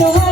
no